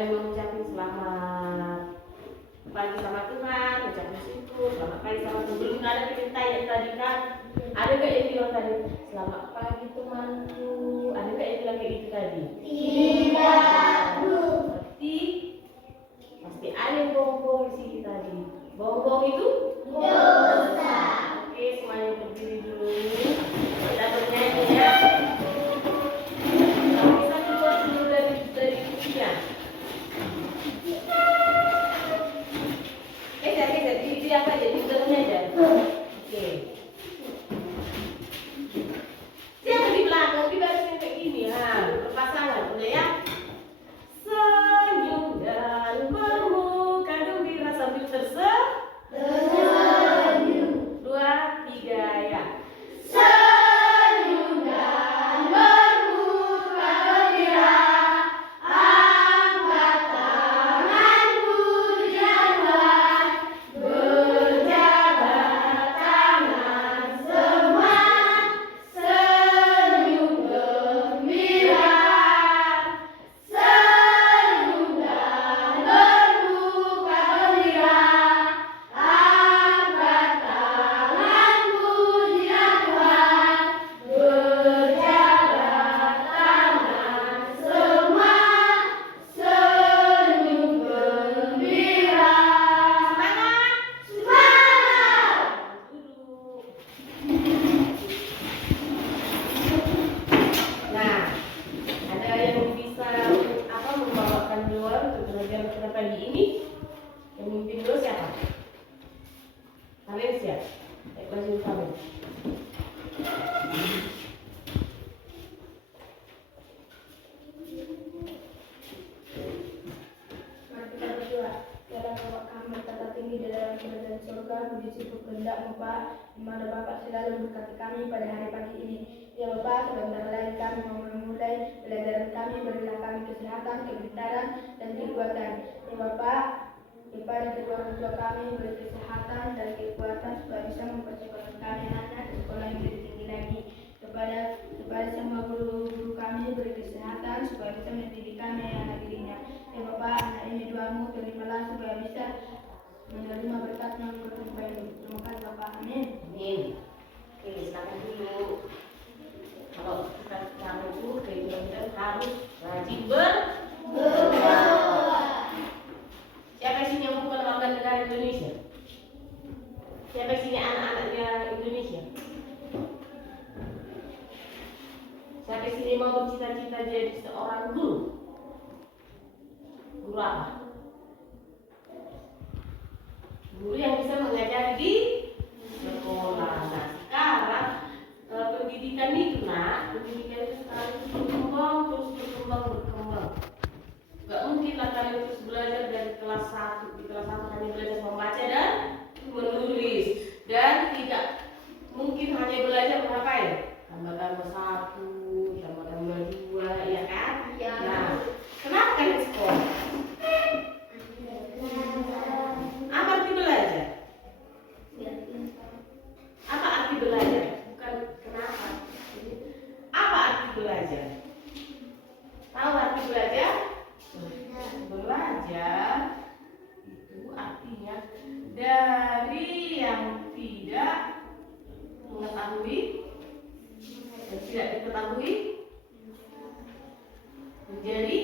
yang belum ucapin selamat pagi sama Tuhan, ucapin syukur, selamat pagi sama Tuhan. Belum ada yang tanya tadi kan? Ada nggak yang bilang tadi selamat pagi temanku? Ada nggak yang bilang kayak gitu tadi? Tidak, Bu. Pasti ada yang bohong-bohong di sini tadi. Bohong-bohong itu Dosa. Oke, semuanya berdiri dulu. Kita bernyanyi ya. Kamu bisa keluar dulu dari kursinya. Jadi apa aja? Di dalamnya aja. Oke. Jangan di belakang, di barisnya kayak gini ya. Berpasangan, udah ya. Senyum dan bermuka gembira sambil Tersenyum. 2, 3 ya. Senyum dan bermuka gembira. Angkat tangan pujian berjabat tangan semua. Senyum gembira. Senyum dan bermuka gembira. Angkat tangan pujian Tuhan. Berjabat tangan semua. Senyum gembira. Semangat! Nah, ada yang bisa membawakan doa untuk belajar pada pagi ini? Yang memimpin doa siapa? Kalian siap? Maju kalian. Mari kita berdoa. Ya Bapa kami berkata tinggi di dalam kerajaan surga, puji syukur kehendak-Mu Bapa, di mana Bapa selalu memberkati kami pada hari pagi ini. Ya Bapa, sebentar lagi kami mau memulai pelajaran kami, berilah kami kesehatan, kepintaran, dan kekuatan. Ya Bapa, kepada kedua orang tua kami beri kesehatan dan kekuatan supaya bisa mempercepat kami anak ke sekolah yang lebih tinggi lagi. Kepada semua guru-guru kami beri kesehatan supaya bisa mendidik kami anak dirinya. Ya Bapa, anak ini doamu, terimalah supaya bisa menerima berkat-Mu yang berlimpah ini. Terima kasih Bapa, amin. Amin. Oke, silakan dulu. Kalau kita tahu itu kehidupan kita harus rajin berdoa. Siapa sini yang bukan warga negara Indonesia? Siapa sini anak-anaknya Indonesia? Siapa sini mau bercita-cita jadi seorang guru? Guru apa? Guru yang bisa mengajar di sekolah. Nah, sekarang pendidikan itu pendidikan itu sekarang itu berkembang. Gak mungkin lah kalian terus belajar dari kelas 1. Di kelas 1 hanya belajar membaca dan menulis. Dan tidak mungkin hanya belajar berapa ya? Tambah-tambah 1, tambah-tambah 2, ya kan? Ya. Nah, kenapa kalian sekolah? Apa arti belajar? Apa arti belajar? Bukan kenapa. Apa arti belajar? Tahu arti belajar? Belajar itu artinya dari yang tidak mengetahui dan tidak diketahui menjadi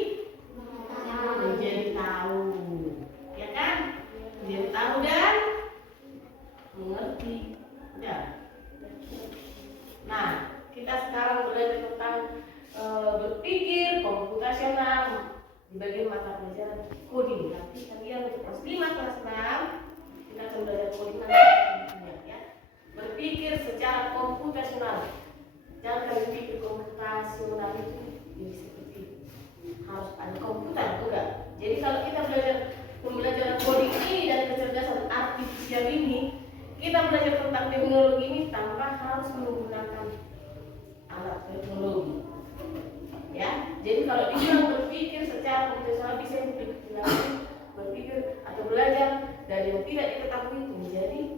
tahu, ya kan? Menjadi tahu dan mengerti. Ya. Nah, kita sekarang belajar tentang berpikir komputasional di bagian mata pelajaran coding. Tapi kalian untuk kelas 5 kelas 6 kita akan belajar coding ya. Berpikir secara komputasional. Jangan kalian pikir komputasional itu jadi seperti harus ada komputer, enggak. Jadi kalau kita belajar pembelajaran coding ini dan kecerdasan artifisial ini, kita belajar tentang teknologi ini tanpa harus menggunakan alat teknologi. Ya, jadi kalau dibilang berpikir secara komputasional bisa berpikir atau belajar dari yang tidak diketahui menjadi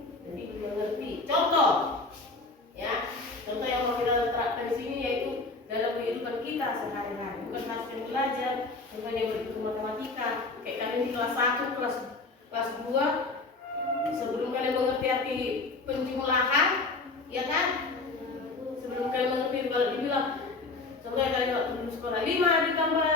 mengerti. Contoh, ya, contoh yang mau kita terapkan di sini yaitu dalam kehidupan kita sehari-hari. Bukan harus belajar, contohnya berhitung matematika, kelas 1, kelas 2, sebelum kalian mengerti arti penjumlahan, ya kan? Sebelum kalian mengerti, kalau dibilang sebenarnya kalian waktu dulu sekolah 5 ditambah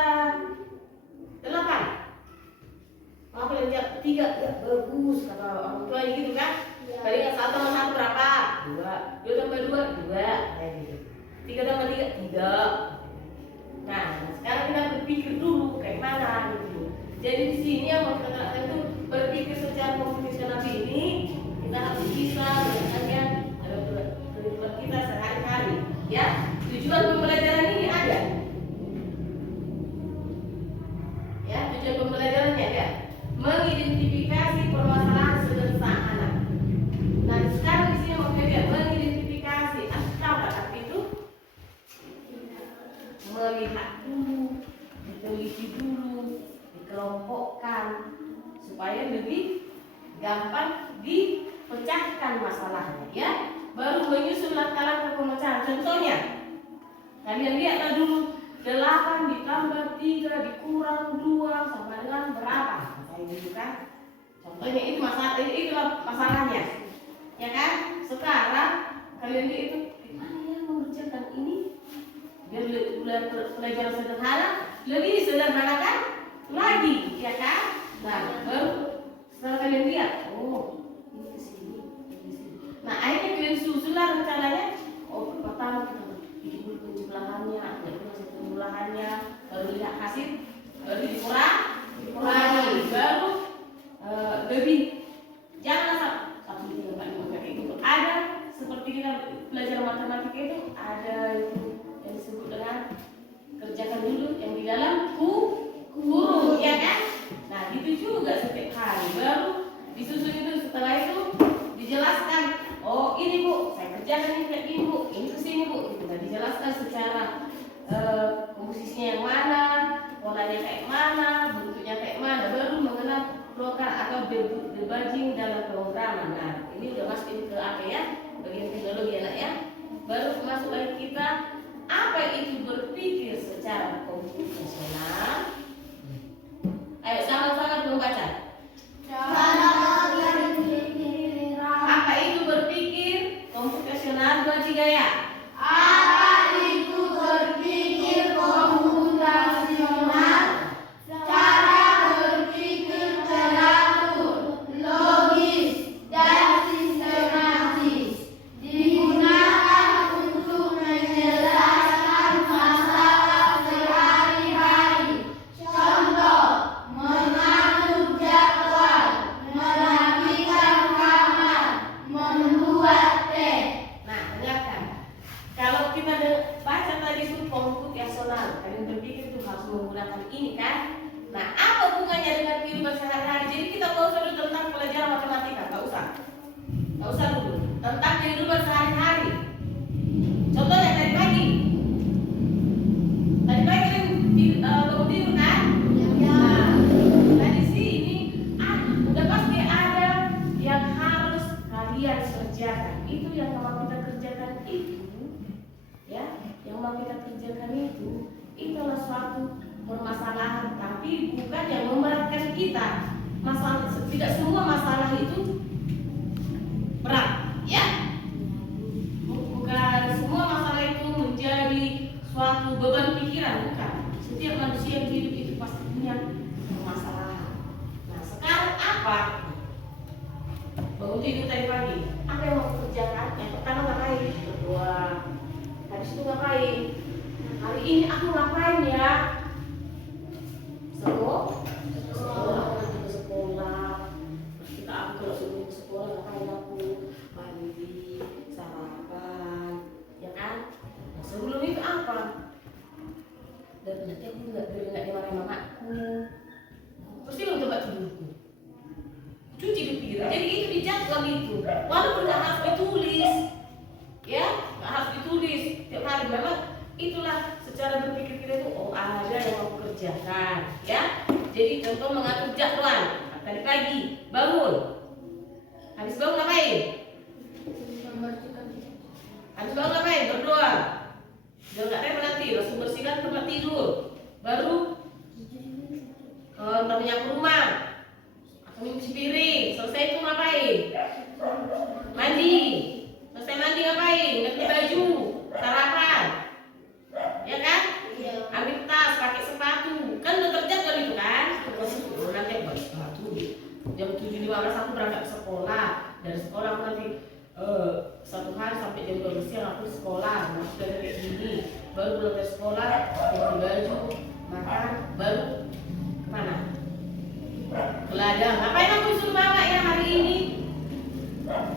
8, maka kalian jawab 3, ya bagus kata orang tua gitu kan? Kalian 1 tambah 1 berapa? 2, 2 tambah 2, 2, kayak gitu. 3 tambah 3, 3. Nah, sekarang kita berpikir dulu kayak mana gitu. Jadi di sini yang mau kita katakan itu berpikir secara komputasional ini kita harus bisa berdasarkan kehidupan kita sehari-hari. Ya, tujuan pembelajaran ini ada. Ya, tujuan pembelajarannya ada. Mengidentifikasi permasalahan sederhana. Nah, sekarang di sini mau kita lihat mengidentifikasi apa arti itu? Melihat dulu, diteliti dulu, dikelompokkan supaya lebih gampang dipecahkan masalahnya, ya. Baru menyusun langkah-langkah pemecahan. Contohnya, kalian lihatlah dulu 8 ditambah 3 dikurang 2 sama dengan berapa? Saya gitu kan. Contohnya itu itulah masalahnya, ya kan? Sekarang kalian lihat itu gimana ya mengerjakan ini? Biar pelajaran sederhana lebih disederhanakan lagi, ya kan? Nah, baru setelah kalian lihat, oh ini kesini, ini kesini. Nah, akhirnya kalian susunlah rencananya. Oh, pertama kita bikin dulu penjumlahannya, penjumlahannya, baru lihat hasil, baru dikurangi, baru lebih jangan satu tiga empat lima kayak gitu. Ada seperti kita belajar matematika itu ada itu yang disebut dengan kerjakan dulu yang di dalam kurung, ya kan? Nah, itu juga setiap hari baru disusun itu. Setelah itu dijelaskan, oh ini bu, saya kerjakan ini kayak gini bu, ini kesini bu. Kita dijelaskan secara komposisinya yang mana, polanya kayak mana, bentuknya kayak mana, baru mengenal program atau debugging dalam pemrograman. Nah, ini udah masuk ke apa ya? Bagian teknologi anak ya. Baru masuk lagi kita apa itu berpikir secara komputasional. Ayo sama-sama membaca. Apa itu berpikir komputasional? 2, 3 ya. Apa itu berpikir komputasional? Cara berpikir teratur, logis, dan sistematis, digunakan untuk menyelesaikan masalah sehari-hari. Contoh, mengatur jadwal, merapikan kamar, membuat teh. Nah, dengarkan. Kalau kita baca tadi itu komputasional, kalian berpikir itu harus menggunakan ini kan? Nah, apa hubungannya dengan kehidupan sehari-hari? Jadi kita nggak usah dulu tentang pelajaran matematika, nggak usah dulu tentang kehidupan sehari-hari. Contohnya tadi pagi kalian bangun tidur kan? Nah, di sini udah pasti ada yang harus kalian kerjakan. Itu yang mau kita kerjakan itu, ya, yang mau kita kerjakan itu itulah suatu permasalahan, tapi bukan yang memberatkan kita. Masalah, tidak semua masalah itu berat, ya. Bukan semua masalah itu menjadi suatu beban pikiran, bukan. Setiap manusia yang hidup itu pasti punya permasalahan. Nah, sekarang apa? Bangun tidur tadi pagi, apa yang mau kerjakan? Yang pertama ngapain? Berdoa. Habis itu ngapain? Hari ini aku ngapain ya? Sekolah. Kita aku kalau sebelum ke sekolah ngapain aku? Mandi, sarapan, ya kan? Nah, sebelum itu apa? Dan nanti aku nggak dimarahin mamaku. Pasti lo coba tidurku. Cuci pikiran. Jadi itu dijadwal itu. Walaupun nggak harus ditulis, ya, nggak harus ditulis tiap hari. Memang itulah secara berpikir kita itu. Oh, ada yang mau kerjakan, ya. Jadi contoh mengatur jadwal. Tadi pagi bangun. Habis bangun ngapain? Habis bangun ngapain? Berdoa. Jangan nggak repot nanti. Langsung bersihkan tempat tidur. Baru menyapu rumah. Mencuci piring. Selesai itu ngapain? Mandi. Selesai mandi ngapain? Ganti baju, sarapan. Ya kan? Ambil tas, pakai sepatu. Kan udah terjadwal itu kan? Nanti pakai sepatu. Jam 7.15 aku berangkat ke sekolah. Dari sekolah aku nanti satu hari sampai jam 12 siang aku sekolah. Nah, sudah kayak gini. Baru pulang dari sekolah, ganti baju, makan, baru kemana? Ke ladang. Ngapain aku suruh mama ya hari ini?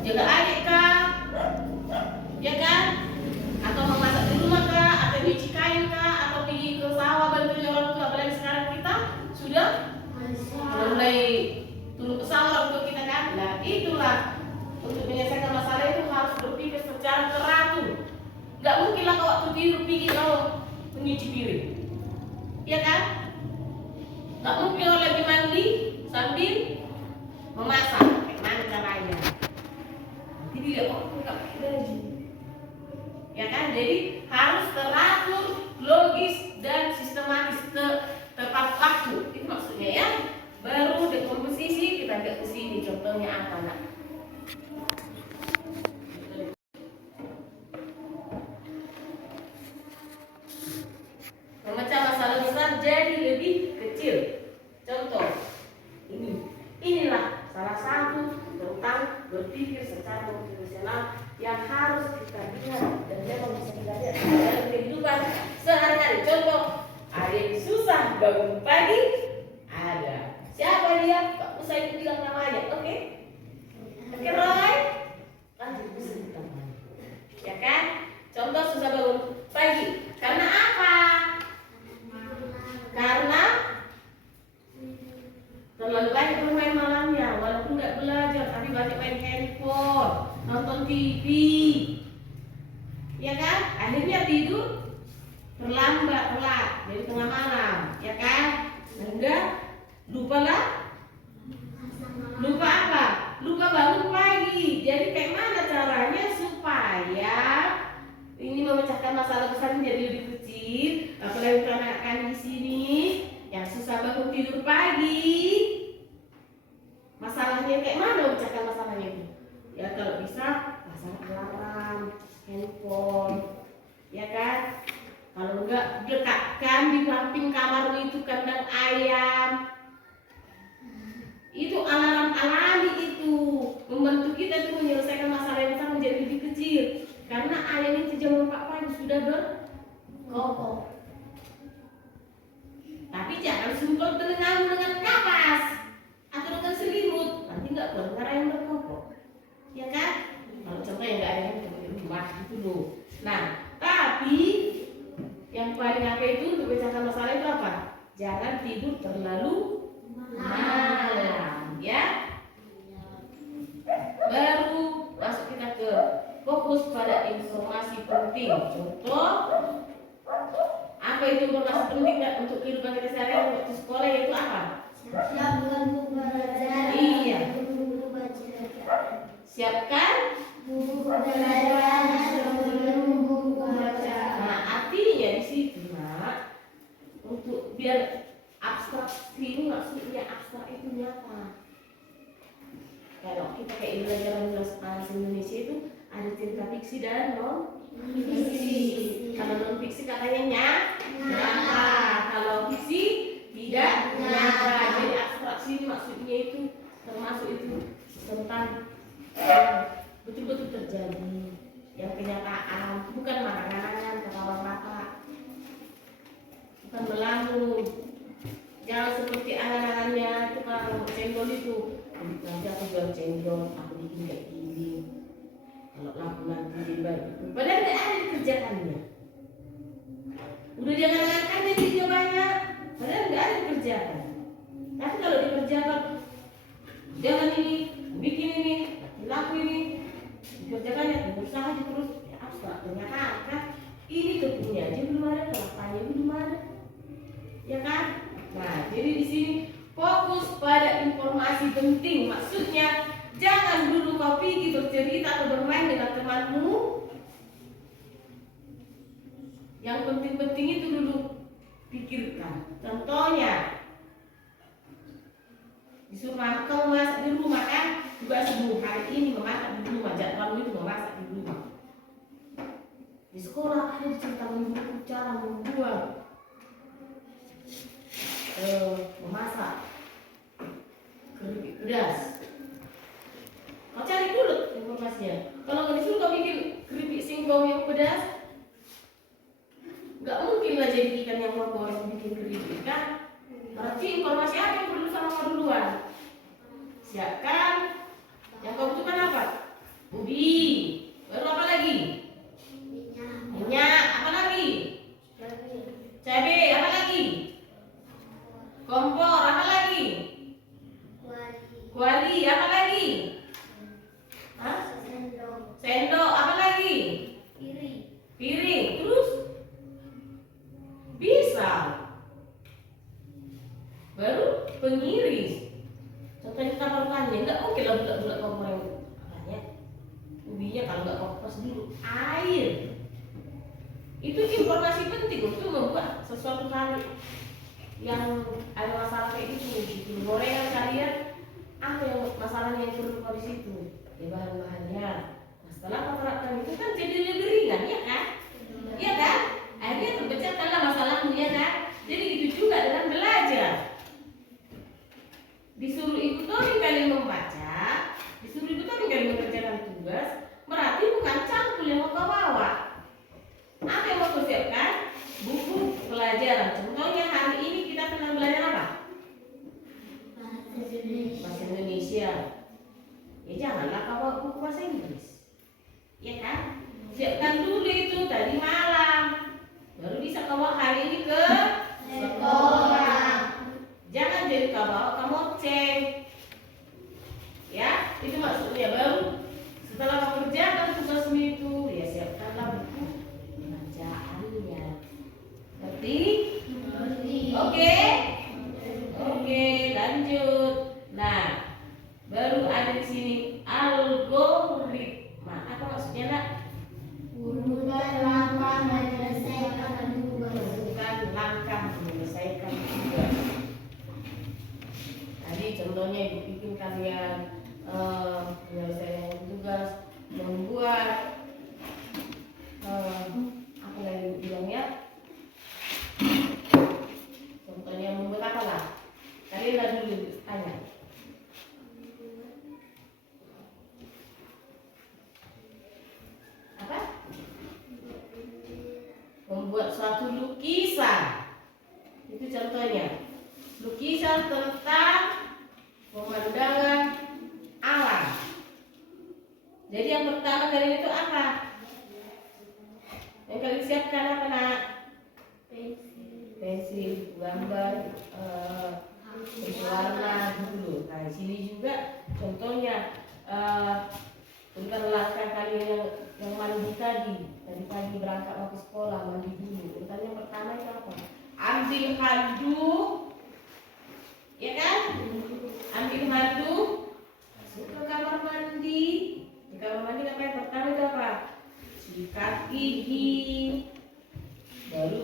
Jaga adik kah? Ya kan? Atau memasak di rumah kah? Atau nyuci kain kah? Atau pergi ke sawah bantuin orang tua? Apalagi sekarang kita sudah mulai turun ke sawah untuk kita kan? Nah itulah, untuk menyelesaikan masalah itu harus berpikir secara teratur. Gak mungkin lah kau waktu tidur pikir kau menyuci piring, ya kan? Gak mungkin kau lagi mandi sambil memasak. Bagaimana caranya? Nanti dia kok nggak pakai baju, ya kan? Jadi harus teratur, logis dan sistematis, tepat waktu. Itu maksudnya ya. Baru dekomposisi kita lihat ke sini. Contohnya apa nak? Memecah masalah besar jadi lebih kecil. Contoh inilah salah satu tentang berpikir secara motivasional yang harus kita lihat dan memang bisa kita lihat dalam kehidupan sehari-hari. Contoh, ada yang susah bangun pagi, ada. Siapa dia? Tak usah itu bilang namanya, oke? Oke, Roy? Kan bisa kita namanya, ya kan? Contoh susah bangun pagi. Karena apa? Karena terlalu banyak bermain malamnya, walaupun nggak belajar, tapi banyak main handphone, nonton TV, ya kan? Akhirnya tidur terlambat, telat, jadi tengah malam, ya kan? Enggak, lupa apa? Lupa bangun pagi. Jadi kayak mana caranya supaya ini memecahkan masalah besar menjadi lebih kecil? Apalagi anak-anak di sini yang susah bangun tidur pagi. Masalahnya kayak mana memecahkan masalahnya itu? Ya kalau bisa pasang alarm, handphone, ya kan? Kalau enggak dekatkan di samping kamarmu itu kandang ayam. Itu alarm alami itu membantu kita tuh menyelesaikan masalah yang besar menjadi lebih kecil. Karena ayam itu jam 4 pagi sudah berkokok. Tapi jangan sumpel telingamu dengan kapas atau dengan selimut, nanti nggak keluar ayam berkokok, ya kan? Kalau contoh yang nggak ada yang rumah itu loh. Nah, tapi yang paling apa itu untuk memecahkan masalah itu apa? Jangan tidur terlalu malam, ya. Baru masuk kita ke fokus pada informasi penting. Contoh, apa itu informasi penting untuk kehidupan kita sehari-hari waktu sekolah, yaitu apa? Siapkan buku pelajaran. Iya. Siapkan buku pelajaran sebelum buku bacaan. Nah, artinya di situ, nak, untuk biar abstraksi ini maksudnya abstrak itu nyata. Kalau kita kayak belajar bahasa Indonesia itu ada cerita fiksi dan non fiksi. Kalau non fiksi katanya nyata, kalau fiksi tidak nyata. Jadi abstraksi ini maksudnya itu termasuk itu tentang betul-betul terjadi, yang kenyataan, bukan marangan, ketawa mata, bukan melamun. Jangan seperti angan-angannya tukang cendol itu. Nanti aku jual cendol, aku bikin kayak gini. Kalau laku nanti dibayar itu, padahal tidak ada dikerjakannya. Udah jangan angan-angannya dia banyak, padahal tidak ada dikerjakan. Tapi kalau dikerjakan, jangan ini, bikin ini, laku ini, dikerjakannya, berusaha terus, ya abstrak. Ternyata kan ini kepunya aja belum ada, kelapanya belum ada, ya kan? Nah, jadi di sini fokus pada informasi penting. Maksudnya jangan dulu kau pergi bercerita atau bermain dengan temanmu. Yang penting-penting itu dulu pikirkan. Contohnya, Disuruh mama kamu masak di rumah kan? Juga sebelum hari ini memasak di rumah, jadwal itu memasak di rumah. Di sekolah ada diceritakan buku cara membuat memasak keripik pedas. Kau cari dulu informasinya. Kalau nggak disuruh kau bikin keripik singkong yang pedas, nggak mungkin lah jadi ikan yang mau orang bikin keripik kan? Berarti informasi apa yang perlu sama kau duluan? Siapkan. Yang kau butuhkan apa? Ubi. Baru apa lagi? Minyak. Apa lagi? Cabai. Apa lagi? Kompor. Apa lagi? Kuali. Apa lagi? Hah? Sendok. Apa lagi? Piring. Terus? Pisau. Baru pengiris. Contohnya kapal ikannya, enggak mungkin lah bulat-bulat kau goreng makanya ubinya kalau nggak kau kupas dulu air. Itu informasi penting untuk membuat sesuatu hal yang ada masalah kayak gitu. Gorengan kalian apa yang masalahnya yang perlu kau di situ? Ya bahan-bahannya. Nah, setelah kau terapkan itu kan jadi lebih ringan, ya kan? Iya kan? Akhirnya terpecahkanlah masalahmu, ya kan? Jadi gitu juga dengan belajar. Disuruh ibu Tomi kalian membaca, disuruh ibu Tomi kalian mengerjakan tugas, berarti bukan cangkul yang mau kau bawa. Apa yang mau kau siapkan? Buku pelajaran. Contohnya hari ini kita sedang belajar apa? Bahasa Indonesia. Ya janganlah kau bawa buku bahasa Inggris, ya kan? Siapkan dulu itu tadi malam, baru bisa kau bawa hari ini ke sekolah. Jangan jadi kau bawa kamu ceng, ya itu maksudnya. Baru setelah kau kerjakan tugasmu itu, ya siapkanlah buku bacaannya. Ngerti? Oke? Oke, lanjut. Nah, baru ada di sini algoritma. Apa maksudnya, Nak? Urutan langkah menyelesaikan tugas. Bukan langkah menyelesaikan tugas. Tadi contohnya ibu bikin kalian menyelesaikan tugas, membuat apa lagi ibu bilang ya? Contohnya membuat apa lah? Kalian lah dulu tanya. Apa? Membuat suatu lukisan. Itu contohnya. Lukisan tentang pemandangan alam. Jadi yang pertama kalian itu apa? Yang kalian siapkan apa, Nak? Pensil, gambar, warna dulu. Nah, di sini juga contohnya tentang langkah kalian yang mandi tadi pagi berangkat mau ke sekolah, mandi dulu. Tentang yang pertama itu apa? Ambil handuk, ya kan? Ambil handuk, masuk ke kamar mandi. Di kamar mandi apa yang pertama itu apa? Sikat gigi, baru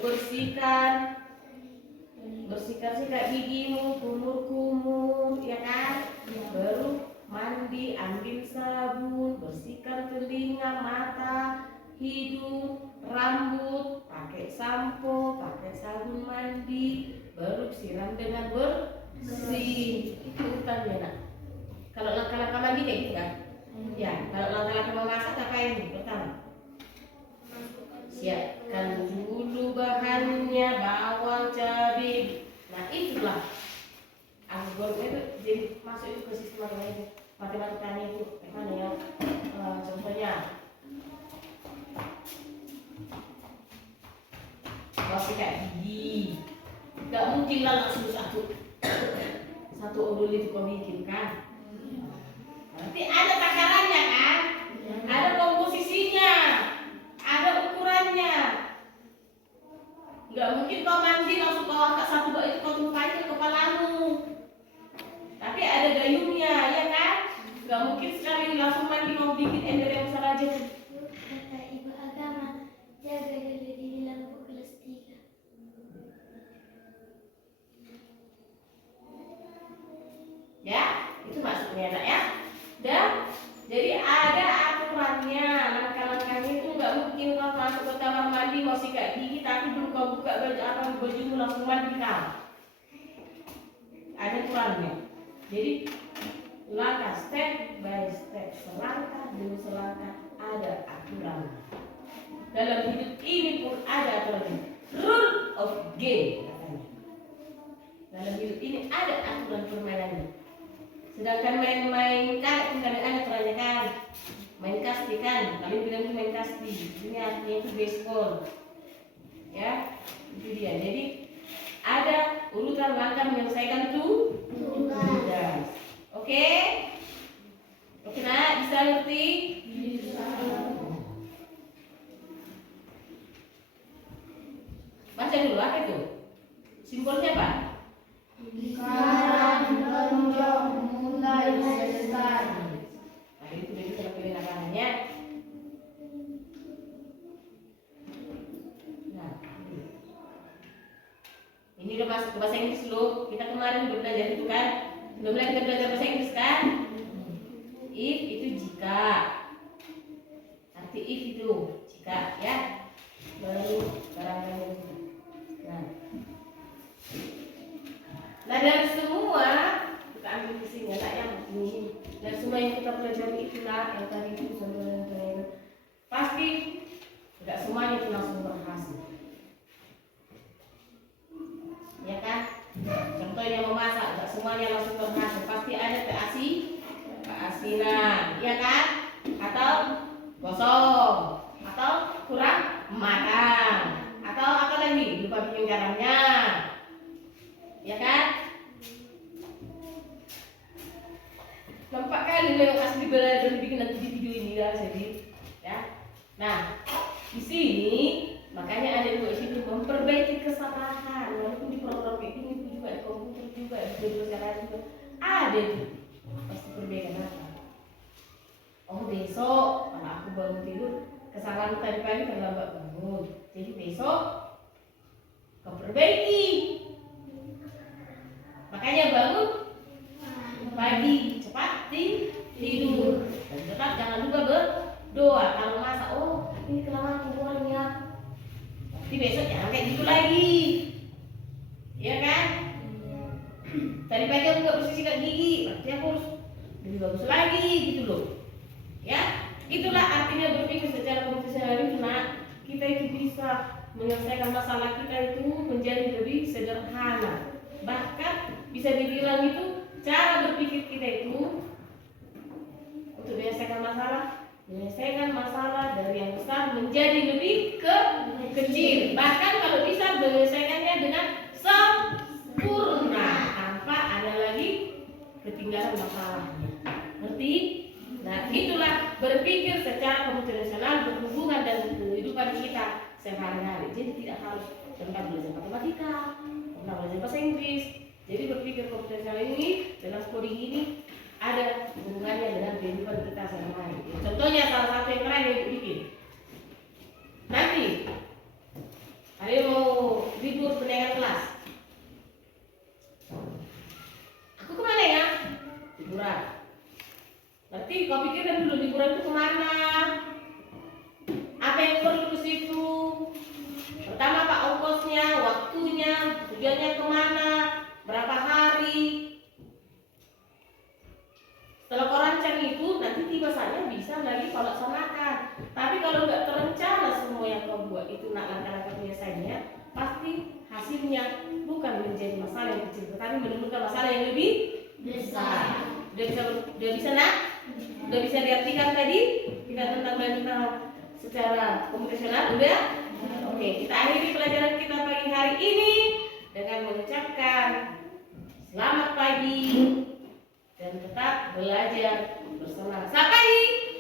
sikat gigimu, kumur-kumur, ya kan? Baru mandi, ambil sabun, bersihkan telinga, mata, hidung, rambut, pakai sampo, pakai sabun mandi, baru siram dengan bersih. Itu urutannya, Nak. Kalau langkah-langkah mandi kayak gitu kan? Ya, kalau langkah-langkah memasak apa ini? Pertama, siapkan dulu bahannya, bawang, cabai. Nah itulah algoritma itu jadi masuk itu ke sistem matematikanya itu. Mana ya? Contohnya kalau sikat gigi, nggak mungkin lah langsung satu odol itu kau bikin kan? Nanti ada takarannya kan? Ada komposisinya, ada ukurannya. Nggak mungkin kau mandi langsung kau angkat satu bak itu kau tumpahin ke kepalamu. Tapi ada gayungnya, ya kan? Nggak mungkin sekali langsung mandi kau bikin ember yang besar aja. Kata ibu agama, jaga diri di dalam kelas 3. Ya? Itu maksudnya nak ya. Dan jadi ada aturannya, langkah-langkahnya itu nggak mungkin kau masuk ke kamar mandi mau sikat gigi tapi belum kau buka bajumu langsung mandi kau. Ada aturannya. Jadi langkah step by step, selangkah demi selangkah ada aturan. Dalam hidup ini pun ada aturan. Rule of game katanya. Dalam hidup ini ada aturan permainannya. Sedangkan main-main kan ada aturannya kan. Main kasti kan, kalian bilang itu main kasti. Ini artinya itu baseball. Ya, itu dia. Jadi ada urutan langkah menyelesaikan tugas. Oke? Oke nak, bisa ngerti? Bisa. Baca dulu apa itu? Simbolnya apa? Lingkaran, lonjong, mulai, selesai. Nah itu jadi kita pilih namanya. Nah, ini udah masuk ke bahasa Inggris dulu. Kita kemarin udah belajar itu kan. Belum lagi kita belajar bahasa Inggris kan? If itu jika. Arti if itu jika ya. Baru barangkali. Nah dari semua kita ambil di sini lah yang ini. Dan semua yang kita pelajari itulah yang tadi itu contohnya pasti tidak semuanya itu langsung berhasil. Ya kan? Contohnya memasak tidak semuanya langsung berhasil. Pasti ada keasinan, ya kan? Atau gosong, atau kurang makan, atau apa lagi? Lupa bikin garamnya. Ya kan? Nampak kali yang asli belajar bikin nanti di video ini ya, jadi ya. Nah, di sini makanya ada dua situ memperbaiki kesalahan. Walaupun di program itu juga di komputer juga di video juga ada itu. Pasti perbaikan apa? Oh besok kalau aku bangun tidur kesalahan tadi pagi terlambat bangun. Jadi besok kau perbaiki. Makanya bangun pagi cepat tidur dan tetap jangan lupa berdoa. Kalau masak ini kelamaan kuburannya, tapi besok jangan kayak gitu lagi, ya kan? Tadi pagi aku nggak bersih sikat gigi, berarti aku harus lebih bagus lagi gitu loh, ya. Itulah artinya berpikir secara profesional itu nak kita itu bisa menyelesaikan masalah kita itu menjadi lebih sederhana. Bahkan bisa dibilang itu cara berpikir kita itu untuk menyelesaikan masalah dari yang besar menjadi lebih kecil. Bahkan kalau bisa menyelesaikannya dengan sempurna tanpa ada lagi ketinggalan masalahnya. Ngerti? Nah, itulah berpikir secara komputasional berhubungan dengan kehidupan kita sehari-hari. Jadi tidak harus tentang belajar matematika, tentang belajar bahasa Inggris. Jadi berpikir komputasional ini dalam coding ini ada hubungannya dengan kehidupan kita sehari-hari. Contohnya salah satu yang terakhir yang bikin. Nanti hari mau libur pendengar kelas. Aku kemana ya? Liburan. Nanti kau pikirkan dulu liburan itu kemana? Apa yang perlu ke situ? Pertama apa ongkosnya, waktunya, tujuannya kemana? Berapa hari? Setelah kau rancang itu, nanti tiba saja bisa lagi kau laksanakan. Tapi kalau nggak terencana semua yang kau buat itu langkah-langkah penyelesaiannya, pasti hasilnya bukan menjadi masalah yang kecil, tetapi menimbulkan masalah yang lebih besar. Udah bisa nak? Udah bisa diartikan tadi? Kita tentang secara komputasional, udah? Oke, kita akhiri pelajaran kita pagi hari ini dengan mengucapkan selamat pagi dan tetap belajar bersemangat. Selamat pagi.